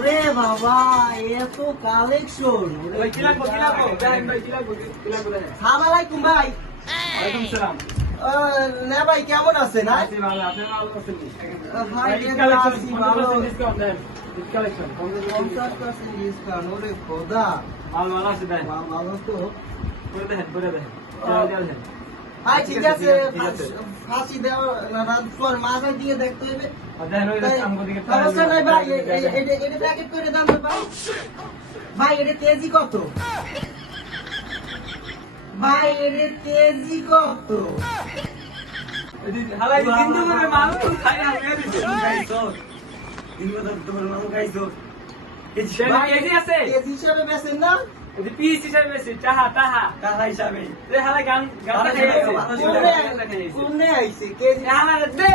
ওরে বাবা এত কালেকশন ভাই কি লাগবে দেখেন ভাই কি লাগবে সালাম আলাইকুম ভাই ওয়ালাইকুম সালাম না ভাই কেমন আছেন আছি ভালো আপনি ভালো আছেন হাই কালেকশন আছি ভালো 50% ডিসকাউন্ট দেন কালেকশন 50% ডিসকাউন্ট ওরে খোদা ভালো ভালো আছে দেন ভালো তো করে দেখেন দেন ভাই ঠিক আছে ঠিক আছে। ফাঁসি দেওয়া রাত পর মাথায় দিয়ে দেখতে হবে দেখেন ওই ভাই, আমগো দিকে সমস্যা নাই ভাই এটা প্যাকেট করে দাম তো ভাই ভাই এটা কেজি কত ভাই এটা কেজি কত হালাই দিন তো করে মাল খাই না মেরে কেজি আছে কেজি হিসাবে বেচেন না এই পিস হিসাবে বেশি টাহা হিসাবে রে হালাই গান কোনে আইছে কেজি হালাই দে